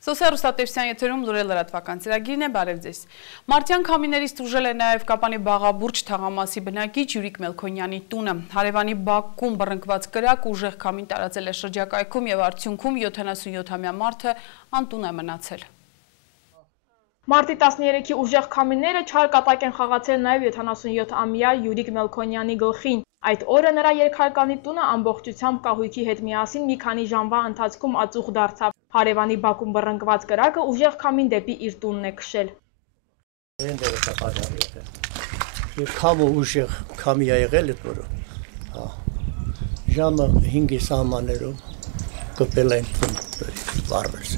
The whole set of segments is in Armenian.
Սոսիա Ռուստատևսյան եթերում լուրեր լրատվական ծրագիրն է, բարև ձեզ։ Մարտյան քամիներից տուժել է նաև Կապանի Բաղաբուրջ թաղամասի բնակիչ Յուրիկ Մելքոնյանի տունը։ Հարևանի բակում բռնկված կրակ ուժեղ քամին տարածել է շրջակայքում եւ արդյունքում 77-ամյա մարդը անտուն է մնացել։ Մարտի 13-ի ուժեղ քամիները չար կատակ են խաղացել նաև 77-ամյա Յուրիկ Մելքոնյանի գլխին։ Այդ օրը նրա երկհարկանի տունը ամբողջությամբ կահույքի հետ միասին մի քանի ժամվա ընթացքում ածուխ դարձավ։ Հարևանի բակում բռնկված կրակը ուժեղ քամին դեպի իր տունն է քշել։ Քամը ուժեղ քամի է եղել այդ օրը։ Ժամը 5-ի սահմաններով կպել են վարվեց։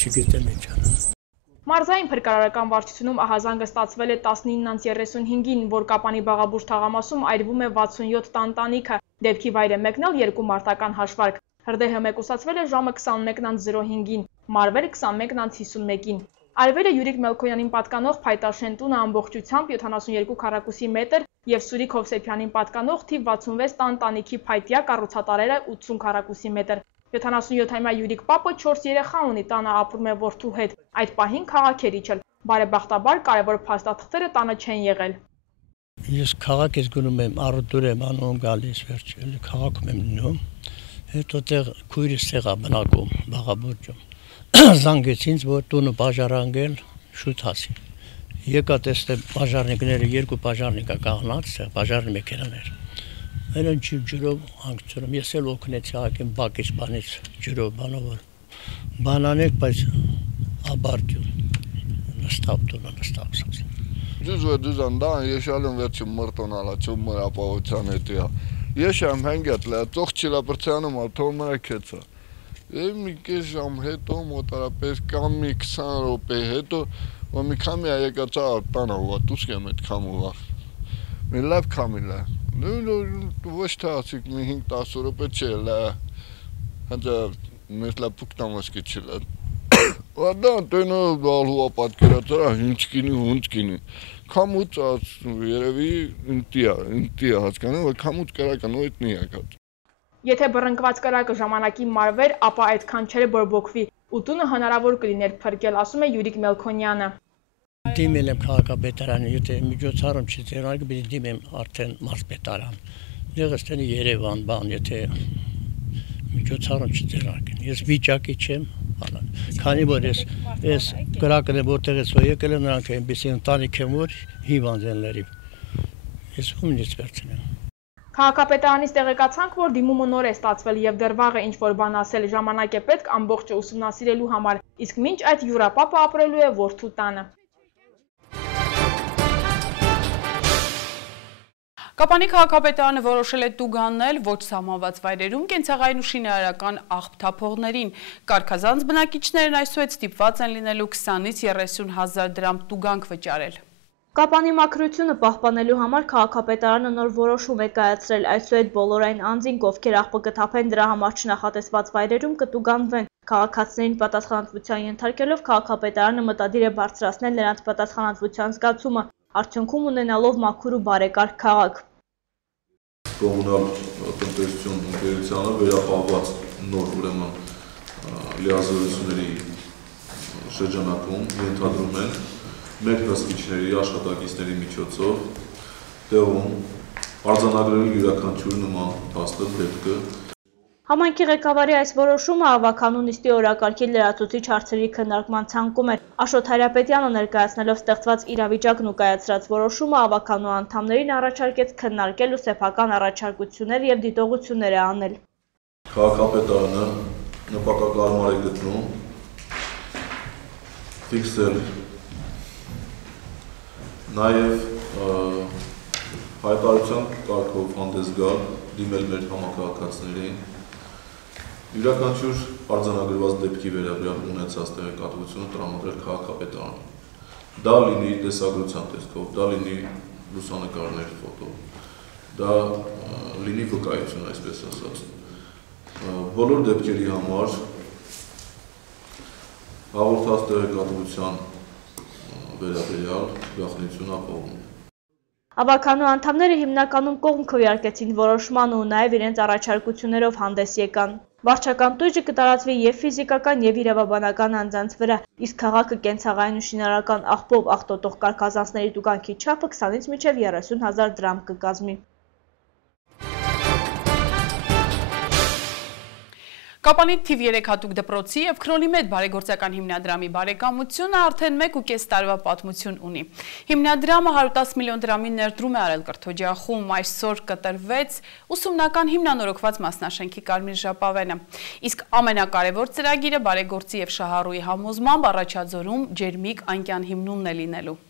Չգիտեմ ինչ անեմ։ Մարզային փրկարարական վարչությունում ահազանգը ստացվել է 19:35-ին, որ Կապանի Բաղաբուրջ թաղամասում այրվում է 67 տանտանիքը։ Դեպքի վայր է մեկնել 2 մարտական հաշվարկ։ Հրդեհը մեկուսացվել է ժամը 21:05-ին, մարվել 21:51-ին։ Արվել է Յուրիկ Մելքոնյանին պատկանող փայտաշեն տունը ամբողջությամբ 72 քառակուսի մետր եւ Սուրիկ Հովսեփյանին պատկանող թիվ 66 տանտանիքի փայտյա կառուցատարերը 80 քառակուսի մետր։ 77-ամյա Յուրիկ պապը 4 երեխա ունի, տանը ապրում է որդու հետ։ Այդ պահին քաղաքերիչ էլ։ Բարեբախտաբար կարևոր փաստաթղթերը տանը չեն եղել։ Ես քաղաքից գնում եմ, առուտուր եմ անում, գալիս վերջել, քաղաքում եմ լինում։ Հետո տեղ քույրս տեղա բնակում Բաղաբուրջում։ Զանգեց ինձ, որ տունը բաժարանգել, շուտ հասի։ Եկա տեսնեմ բաժարնիկները, 2 բաժարնիկա կանգնած, բաժարնի մեքենաներ։ Այլն ջրով հանգցրում, ես էլ օգնեցի ակին բակից բանից ջրով բանավոր բանանեք, բայց աբարտյուն նստավ տունը նստավսած։ Դուզան դա եշալում վերջի մրտոնալա չում մրապավության հետիա։ Եշամ հանգյատ լա, ծող չիլա պրցանում աթոմ մրակեցա։ Մի կես ժամ հետո մոտարապես կամ մի 20 րոպե հետո մի քամի եկածա տանը ուղա դուսք եմ այդ քամուվա։ Մի լավ քամիլ է։ Ոչ թե ասիկ մի 5-10 րոպե չէ լա։ Հենց մեզ լա փուկտամասկի չլա։ Ադան տենը դալու ապատկերացա հինչկինի։ Քամուց երևի ինտիա հասկանում, որ քամուց կրական ու էտնի եկած։ Եթե բռնկված կրակը ժամանակին մարվեր, ապա այդքան չէր բորբոքվի, ու տունը հնարավոր կլիներ փրկել, ասում է Յուրիկ Մելքոնյանը։ Դիմել եմ քաղաքապետարանը, եթե միջոցառում չծերնակ, պիտի դիմեմ արդեն մարզպետարան։ Դեղստենի Երևան բան, եթե միջոցառում չծերնակ։ Ես վիճակի չեմ, քանի որ ես կրակն եմ որտեղից եկել եմ, նրանք այնպեսի ընտանիք եմ, որ հիվանդ են լրիվ։ Ես ումնից վերցնեմ։ Քաղաքապետարանից տեղեկացանք, որ դիմումը նոր է ստացվել եւ դեռ վաղ է ինչ-որ բան ասել, ժամանակ է պետք ամբողջը ուսումնասիրելու համար, իսկ մինչ այդ յուրապապը ապրելու է որդու տանը։ Կապանի քաղաքապետարանը որոշել է տուգանել ոչ սահմանված վայրերում կենցաղային ու շինարարական աղբ թափողներին։ Կարգազանց բնակիչներն այսուհետ ստիպված են լինելու 20-ից 30 հազար դրամ տուգանք վճարել։ Կապանի մաքրությունը պահպանելու համար քաղաքապետարանը նոր որոշում է կայացրել, այսուհետ բոլոր այն անձինք, ովքեր աղբը կթափեն դրա համար չնախատեսված վայրերում կտուգանվեն։ Քաղաքացիներին պատասխանատվության ենթարկելով քաղաքապետարանը մտադիր է բարձրացնել նրանց պատասխանատվության զգացումը, արդյունքում ունենալով մաքուր ու բարեկարգ քաղաք։ Կոմունալ տնտեսություն ընկերությանը վերապահված նոր ուրեմն լիազորությունների շրջանակում ենթադրում են մեկ նստիչների աշխատակիցների միջոցով տեղում արձանագրել յուրաքանչյուր նման փաստը դեպքը։ Համայնքի ղեկավարի այս որոշումը ավականու նիստի օրակարգի լրացուցիչ հարցերի քննարկման ցանկում էր։ Աշոտ Հայրապետյանը ներկայացնելով ստեղծված իրավիճակն ու կայացրած որոշումը ավականու անդամներին առաջարկեց քննարկել ու սեփական առաջարկություններ եւ դիտողություններ անել։ Քաղաքապետարանը նպատակարար է գտնում ֆիքսել նաև հայտարարության կարգով հանդես գալ, դիմել մեր համակարգացիներին յուրաքանչյուր արձանագրված դեպքի վերաբերյալ ունեցած տեղեկատվությունը տրամադրել քաղաքապետարանին։ Դա լինի տեսագրության տեսքով, դա լինի լուսանկարներ, ֆոտո, դա լինի վկայություն, այսպես ասած։ Բոլոր դեպքերի համար հաղորդած տեղեկատվության վերաբերյալ գաղտնիություն ապահովում է։ Ավականու անդամները հիմնականում կողմ քվեարկեցին որոշման ու նաև իրենց առաջարկություններով հանդես եկան։ Վարչական տույժը կտարածվի և ֆիզիկական և իրավաբանական անձանց վրա, իսկ քաղաքը կենցաղային ու շինարարական աղբով աղտոտող կարգազանցների տուգանքի չափը 20-ից մինչև 30,000 դրամ կկազմի։ Կապանի թիվ 3 հատուկ դպրոցի և Քրոնիմեդ բարեգործական հիմնադրամի բարեկամությունը արդեն 1,5 տարվա պատմություն ունի։ Հիմնադրամը 110 միլիոն դրամի ներդրում է արել կրթօջախում, այսօր կտրվեց ուսումնական հիմնանորոգված մասնաշենքի կարմիր ժապավենը։ Իսկ ամենակարևոր ծրագիրը բարեգործի և շահառուի համոզմամբ Առաջաձորում ջերմիկ անկյան հիմնումն է լինելու։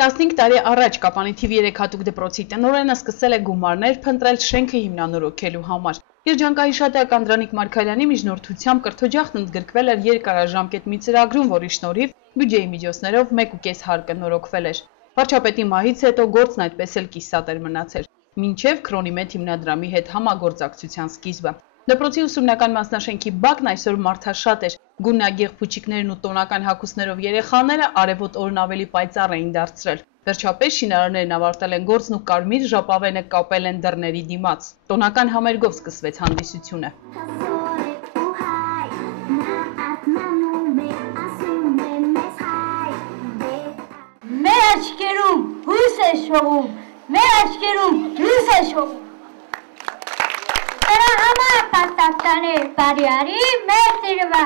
15 տարի առաջ Կապանի թիվ 3 հատուկ դպրոցի տնօրենը սկսել է գումարներ փնտրել շենքը հիմնանորոգելու համար։ Երջանկահիշատակ Անդրանիկ Մարգարյանի միջնորդությամբ կրթօջախն ընդգրկվել էր երկարաժամկետ մի ծրագրում, որի շնորհիվ բյուջեի միջոցներով 1,5 հարկը նորոգվել էր։ Վարչապետի մահից հետո գործն այդպես էլ կիսատ էր մնացել, մինչև Քրոնիմեդ հիմնադրամի հետ համագործակցության սկիզբը։ Դպրոցի ուսումնական մասնաշենքի բակն այսօր մարդաշատ էր, գունագեղ փուչիկներն ու տոնական հագուստներով երեխաները արևոտ օրն ավելի պայծառ էին դարձրել։ Վերջապես շինարարներն ավարտել են գործն ու կարմիր ժապավենը կապել են դռների դիմաց։ Տոնական համերգով սկսվեց հանդիսությունը։ Մեր աչքերում հույս է շողում, մեր աչքերում լույս է շողում։ Դրա համար պատասխանել բարյարի մեր տիրվա։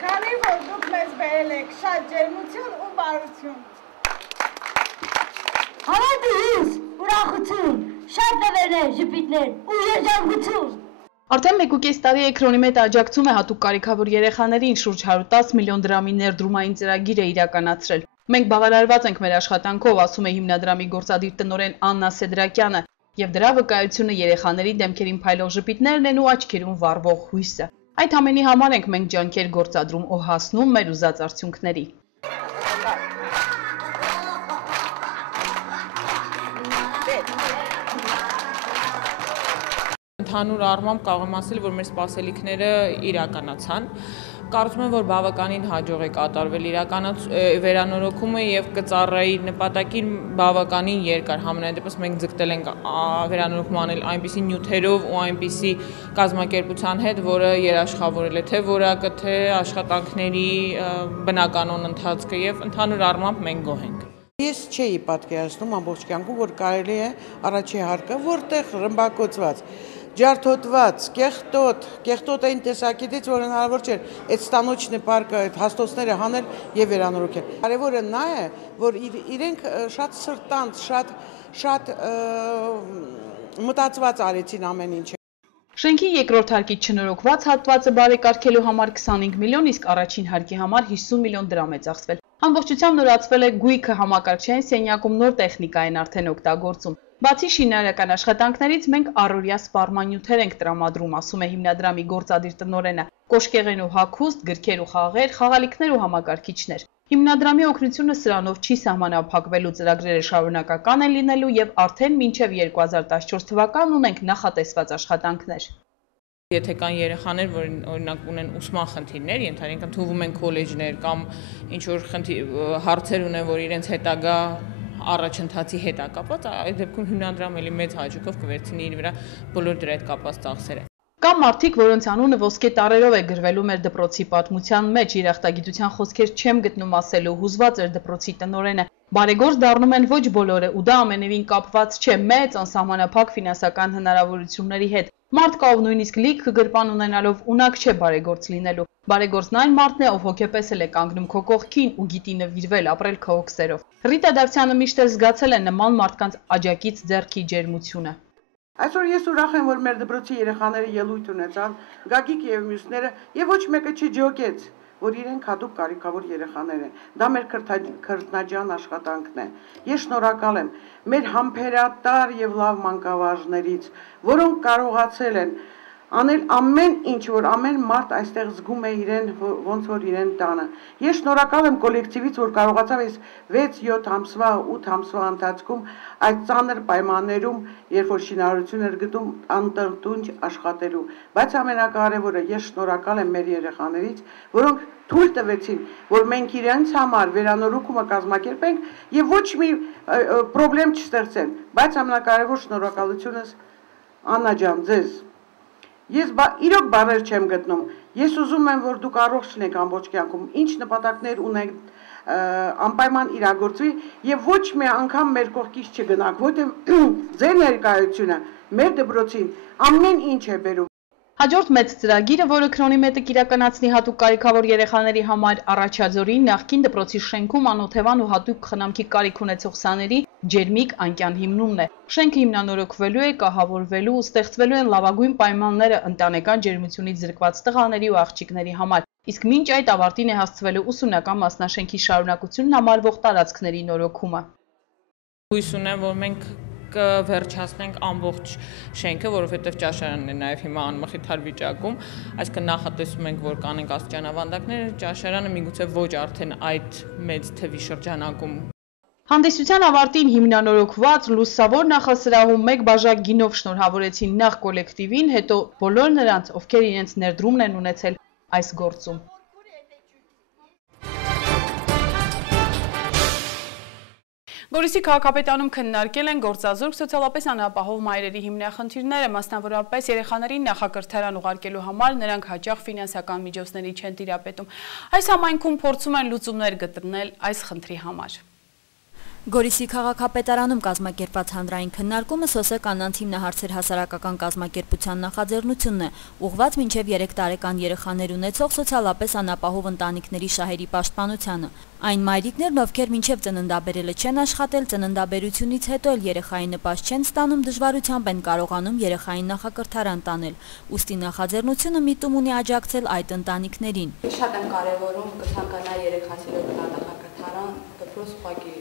Քանի որ դուք մեզ բերել եք շատ ջերմություն ու բարություն։ Հավատի հույս, ուրախություն, շատ նվերներ, ժպիտներ ու երջանկություն։ Արդեն 1,5 տարի է Քրոնիմեդը աջակցում է հատուկ կարիքավոր երեխաներին, շուրջ 110 միլիոն դրամի ներդրումային ծրագիր է իրականացրել։ Մենք բավարարված ենք մեր աշխատանքով, ասում է հիմնադրամի գործադիր տնօրեն Աննա Սեդրակյանը, եւ դրա վկայությունը երեխաների դեմքերին փայլող ժպիտներն են ու աչքերում վառվող հույսը։ Այդ ամենի համար ենք մենք ջանքեր գործադրում ու հասնում մեր ուզած արդյունքների։ Ընդհանուր առմամբ կարող եմ ասել, որ մեր սպասելիքները իրականացան։ Կարծում եմ, որ բավականին հաջող է կատարվել վերանորոգումը եւ կծառայի նպատակին բավականին երկար։ Համենայն դեպս մենք ձգտել ենք վերանորոգում անել այնպիսի նյութերով ու այնպիսի կազմակերպության հետ, որը երաշխավորել է թե որակը, թե աշխատանքների բնականոն ընթացքը եւ ընդհանուր առմամբ մենք գոհ ենք։ Ես չէի պատկերացնում ամբողջ կյանքում, որ կարելի է առաջի հարկը, որտեղ ռմբակոծված, ջարդոտված, կեղտոտ այն տեսակետից, որ հնարավոր չէր այդ ստանոչն պարկը, այդ հաստոցները հանել եւ վերանորոգել։ Կարևորը նա է, որ իրենք շատ սրտանց, շատ մտածված արեցին ամեն ինչ։ Շենքի երկրորդ հարկից չնորոգված հատվածը բարեկարգելու համար 25 միլիոն, իսկ առաջին հարկի համար 50 միլիոն դրամ է ծախսվել։ Ամբողջությամբ նորացվել է գույքը, համակարգչային սենյակում նոր տեխնիկա են արդեն օգտագործում։ Բացի շինարարական աշխատանքներից մենք առօրյա սպառմանյութեր ենք տրամադրում, ասում է հիմնադրամի գործադիր տնօրենը։ Կոշկեղեն ու հագուստ, գրքեր ու խաղեր, խաղալիքներ ու համակարգիչներ։ Հիմնադրամի օգնությունը սրանով չի սահմանափակվելու, ծրագրերը շարունակական են լինելու եւ արդեն մինչեւ 2014 թվական ունենք նախատեսված աշխատանքներ։ Եթե կան երեխաներ, որ օրինակ ունեն ուսման խնդիրներ, ենթադրենք ընդունվում են քոլեջներ կամ ինչ որ հարցեր ունեն, որ իրենց հետագա առաջընթացի հետ կապված, այդ դեպքում հիմնադրամը էլի մեծ հաճույքով կվերցնի իր վրա բոլոր դրա հետ կապված ծախսերը։ Կամ մարդիկ, որոնց անունը ոսկե տառերով է գրվելու մեր դպրոցի պատմության մեջ, երախտագիտության խոսքեր չեմ գտնում ասելու, հուզված էր դպրոցի տնօրենը։ Բարեգործ դառնում են ոչ բոլորը, ու դա ամենևին կապված չէ մեծ անսահմանափակ ֆինանսական հնարավորությունների հետ։ Մարդ կա, ով նույնիսկ լիքը գրպան ունենալով ունակ չէ բարեգործ լինելու։ Բարեգործն այն մարդն է, ով հոգեպես է կանգնում քո կողքին ու գիտի նվիրվել, ապրել քո հոգսերով։ Ռիտա Դավթյանը միշտ էլ զգացել է նման մարդկանց աջակից ձեռքի ջերմությունը։ Այսօր ես ուրախ եմ, որ մեր դպրոցի երեխաները ելույթ ունեցան, Գագիկ եւ մյուսները, եւ ոչ մեկը չջոկեց, որ իրենք հատուկ կարիքավոր երեխաներ են։ Դա մեր քրտնաջան աշխատանքն է։ Ես շնորհակալ եմ մեր համբերատար եւ լավ մանկավարժներից, որոնք կարողացել են անել ամեն ինչ, որ ամեն մարդ այստեղ զգում է իրեն, ոնց որ իրեն տանը։ Ես շնորհակալ եմ կոլեկտիվից, որ կարողացավ այս 6-7 ամսվա, 8 ամսվա ընթացքում այդ ծանր պայմաններում, երբ որ շինարարություն էր գտում, անտրտունջ աշխատելու։ Բայց ամենակարևորը, ես շնորհակալ եմ մեր երեխաներից, որոնք թույլ տվեցին, որ մենք իրենց համար վերանորոգումը կազմակերպենք եւ ոչ մի խնդրեմ չստեղծեն, բայց ամենակարևոր շնորհակալությունս Աննա ջան, ձեզ։ Ես իրոք բառեր չեմ գտնում։ Ես ուզում եմ, որ դուք առողջ լինեք ամբողջ կյանքում, ինչ նպատակներ ունեք, անպայման իրագործվի եւ ոչ մի անգամ մեր կողքից չգնաք, որտեղ ձեր ներկայությունը մեր դպրոցին ամեն ինչ է բերում։ Հաջորդ մեծ ծրագիրը, որը Քրոնի մետը կիրականացնի հատուկ կարիքավոր երեխաների համար Առաջաձորի նախկին դպրոցի շենքում անօթևան ու հատուկ խնամքի կարիք ունեցող սաների ջերմիկ անկյան հիմնումն է։ Շենքը հիմնանորոգվելու է, կահավորվելու ու ստեղծվելու են լավագույն պայմանները ընտանեկան ջերմությունից զրկված տղաների ու աղջիկների համար։ Իսկ մինչ այդ ավարտին է հասցվելու ուսումնական մասնաշենքի շարունակությունն համարվող տարածքների նորոգումը։ Հույս ունեմ, որ մենք կվերջացնենք ամբողջ շենքը, որովհետև ճաշարանն է նաև հիմա անմխիթար վիճակում, այսինքն նախատեսում ենք, որ կանենք աստիճանավանդակներ, ճաշարանը միգուցե ոչ արդեն այդ մեծ թվի շրջանակում։ Հանդիսության ավարտին հիմնանորոգված լուսավոր նախասրահում մեկ բաժակ գինով շնորհավորեցին նախ կոլեկտիվին, հետո բոլոր նրանց, ովքեր իրենց ներդրումն են ունեցել այս գործում։ Գորիսի քաղաքապետարանում քննարկել են գործազուրկ սոցիալապես անապահով մայրերի հիմնախնդիրները, մասնավորապես երեխաներին նախակրթարան ուղարկելու համար նրանք հաճախ ֆինանսական միջոցների չեն տիրապետում։ Այս համայնքում փորձում են լուծումներ գտնել այս խնդրի համար։ Գորիսի քաղաքապետարանում կազմակերպված հանրային քննարկումը սոսե կանանց հիմնահարցեր հասարակական կազմակերպության նախաձեռնությունն է, ուղղված մինչև 3 տարեկան երեխաներ ունեցող սոցիալապես անապահով ընտանիքների շահերի պաշտպանությանը։ Այն մայրիկներն, ովքեր մինչև ծննդաբերելը չեն աշխատել, ծննդաբերությունից հետո էլ երեխայի նպաստ չեն ստանում, դժվարությամբ են կարողանում երեխային նախակրթարան տանել։ Ուստի նախաձեռնությունը միտում ունի աջակցել այդ ընտանիքներին։ Շատ եմ կարևորում կցանկանա երեխասիրո նախակրթարան, դպրոց ուղղակի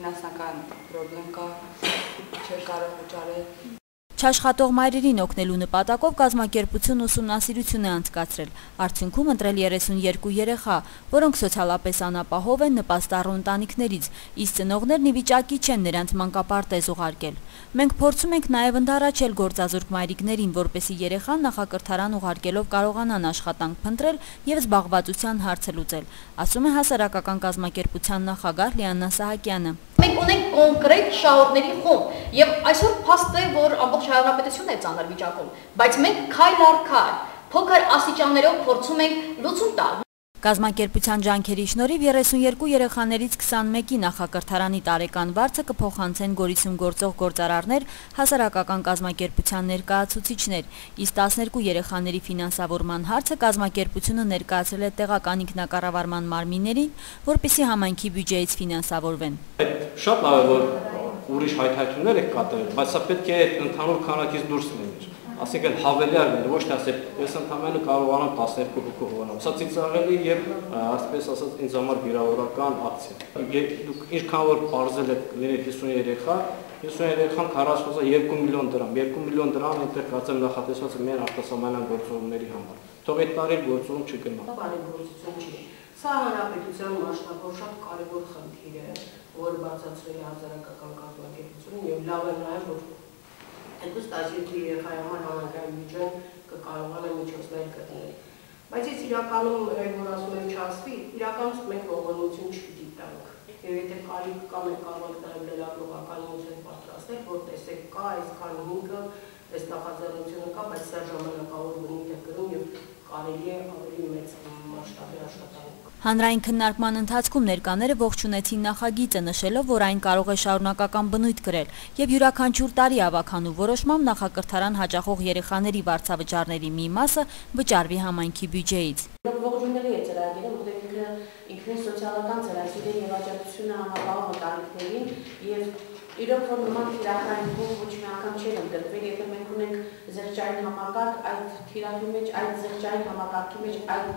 ֆինանսական պրոբլեմ կա, չէ կարող վճարել։ Չաշխատող մայրերին օգնելու նպատակով կազմակերպությունը ուսումնասիրություն է անցկացրել, արդյունքում ընտրել 32 երեխա, որոնք սոցիալապես անապահով են, նպաստառու ընտանիքներից, իսկ ծնողներն ի վիճակի չեն նրանց մանկապարտեզ ուղարկել։ Մենք փորձում ենք նաև ընդառաջել գործազուրկ մայրիկներին, որպեսզի երեխան նախակրթարան ուղարկելով կարողանան աշխատանք փնտրել և զբաղվածության հարցը լուծել, ասում է հասարակական կազմակերպության նախագահ Լիաննա Սահակյանը։ Մենք ունենք կոնկրետ շահույթների խումբ եւ այսօր փաստ է, որ ամբողջ հանրապետությունն է ծանր վիճակում, բայց մենք քայլ առ քայլ, փոքր աստիճաններով փորձում ենք լուծում տալ։ Կազմակերպության ջանքերի շնորհիվ 32 երեխաներից 21-ի նախակրթարանի տարեկան վարձը կփոխանցեն Գորիսում գործող գործարարներ, հասարակական կազմակերպության ներկայացուցիչներ, իսկ 12 երեխաների ֆինանսավորման հարցը կազմակերպությունը ներկայացրել է տեղական ինքնակառավարման մարմիններին, որպեսզի համայնքի բյուջեից ֆինանսավորվեն։ Շատ լավ է, որ ուրիշ հայթայթումներ եք կատարել, բայց սա պետք է ընդհանուր քանակից դուրս լինի։ Այսինքն հավելյալ ոչ թե ասել, ես ընդհանրապես կարողանամ 12 հոգու հովանալ։ Սա ծիծաղելի եւ այսպես ասած ինձ համար վիրավորական ակցիա։ Դուք ինչքան որ բարձել եք լինել 50 երեխա, 50 երեխան 40 2 միլիոն դրամ, 2 միլիոն դրամ այնտեղ կացել նախատեսված է մեր արտասահմանյան գործողումների համար։ Թող այդ տարի գործողում չգնա։ Բարեգործություն չի։ Սա հանրապետության մասշտաբով շատ կարևոր խնդիր է, որը բացատրել է հասարակական կազմակերպությունը եւ լավ է նաեւ որ Այնպես 12 երեխայի համար համայնքային բյուջեն կկարողանա միջոցներ գտնել։ Բայց ես իրականում, որ ասում եմ չասվի, իրականում մենք ողորմություն չպիտի տանք։ Եվ եթե կարիք կա, մենք կարող ենք նաև լրագրողական նյութեր պատրաստել, որ տեսեք կա այսքան հիմքը, այս նախաձեռնությունը կա, բայց սա ժամանակավոր բնույթ է կրում եւ կարելի է ավելի մեծ մասշտաբի աշխատանք։ Հանրային քննարկման ընթացքում ներկաները ողջունեցին նախագիծը, նշելով, որ այն կարող է շարունակական բնույթ կրել եւ յուրաքանչյուր տարի ավականու որոշմամբ նախակրթարան հաճախող երեխաների վարձավճարների մի մասը վճարվի համայնքի բյուջեից։ Ողջունելի է ծրագիրը, որտեղ ինքնին սոցիալական ծրագիր է եւ աջակցությունը համապարփակ ընտանիքներին եւ իրոք որ նման թիրախային ոչ մի անգամ չէր ընդգրկվել, եթե մենք ունենք զեղչային համակարգ, այդ թիրախի մեջ, այդ զեղչային համակարգի մեջ այդ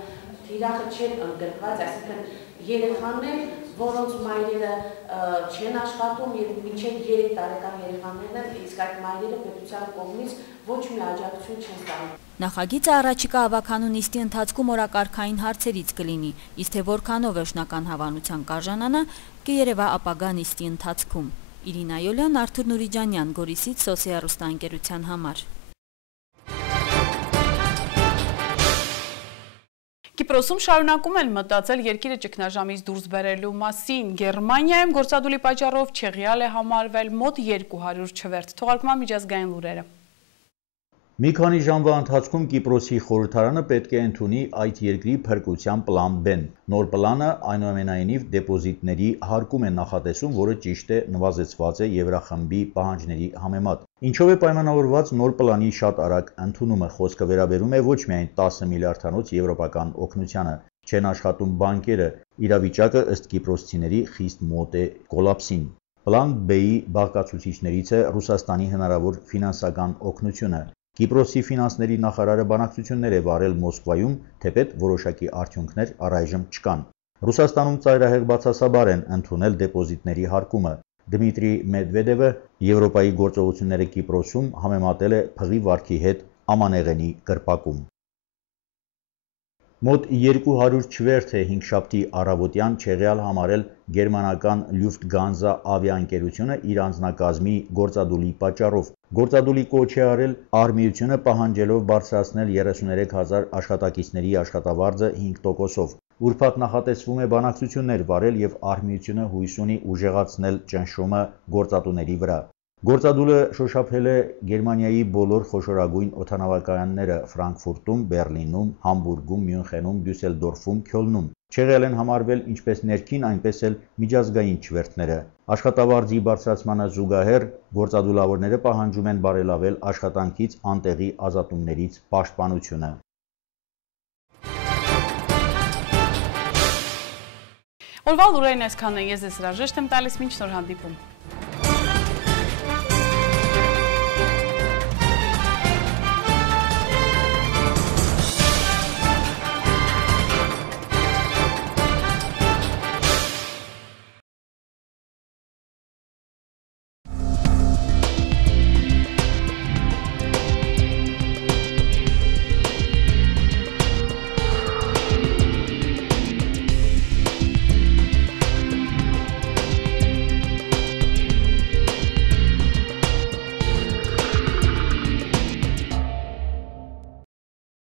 թիրախը չեն ընդգրկված, այսինքն երեխաներ, որոնց մայրերը չեն աշխատում եւ մինչեւ 3 տարեկան երեխաներն են, իսկ այդ մայրերը պետության կողմից ոչ մի աջակցություն չեն ստանում։ Նախագիծը առաջիկա ավականու նիստի ընթացքում օրակարգային հարցերից կլինի, իսկ թե որքանով վերջնական հավանության կարժանանա, կերևա ապագա նիստի ընթացքում։ Իրինա Յոլյան, Արթուր Նուրիջանյան, Գորիսից սոցիալհեռուստաընկերության համար։ Կիպրոսում շարունակում են մտածել երկիրը ճգնաժամից դուրս բերելու մասին։ Գերմանիայում գործադուլի պատճառով չեղյալ է համարվել մոտ 200 չվերթ։ Թողարկման միջազգային լուրերը։ Մի քանի ժամվա ընթացքում Կիպրոսի խորհրդարանը պետք է ընդունի այդ երկրի փրկության պլան B-ն։ Նոր պլանը այնուամենայնիվ դեպոզիտների հարկում է նախատեսում, որը ճիշտ է նվազեցված է Եվրախմբի պահանջների համեմատ։ Ինչով է պայմանավորված նոր պլանի շատ արագ ընդունումը, խոսքը վերաբերում է ոչ միայն 10 միլիարդանոց եվրոպական օգնությանը, չեն աշխատում բանկերը, իրավիճակը ըստ կիպրոսցիների խիստ մոտ է կոլապսին։ Պլան B-ի բաղկացուցիչներից է Ռուսաստանի հնարավոր ֆինանսական օգնությունը։ Կիպրոսի ֆինանսների նախարարը բանակցություններ է վարել Մոսկվայում, թեպետ որոշակի արդյունքներ առայժմ չկան։ Ռուսաստանում ծայրահեղ բացասաբար են ընդունել դեպոզիտների հարկումը։ Դմիտրի Մեդվեդևը Եվրոպայի գործողությունները Կիպրոսում համեմատել է փղի վարքի հետ ամանեղենի կրպակում։ Մոտ 200 չվերթ է հինգշաբթի առավոտյան չեղյալ համարել գերմանական Lufthansa ավիաընկերությունը իր անձնակազմի գործադուլի պատճառով։ Գործադուլի կոչ է արել արմիությունը պահանջելով բարձրացնել 33,000 աշխատակիցների աշխատավարձը 5%-ով։ Ուրբաթ նախատեսվում է բանակցություններ վարել եւ արմիությունը հույս ունի ուժեղացնել ճնշումը գործատուների վրա։ Գործադուլը շոշափել է Գերմանիայի բոլոր խոշորագույն օդանավակայանները Ֆրանկֆուրտում, Բեռլինում, Համբուրգում, Մյունխենում, Դյուսելդորֆում, Քյոլնում։ Չեղյալ են համարվել ինչպես ներքին, այնպես էլ միջազգային չվերթները։ Աշխատավարձի բարձրացմանը զուգահեռ գործադուլավորները պահանջում են բարելավել աշխատանքից անտեղի ազատումներից պաշտպանությունը։ Օրվա լուրերն այսքանն են, ես ձեզ հրաժեշտ եմ տալիս, մինչ նոր հանդիպում։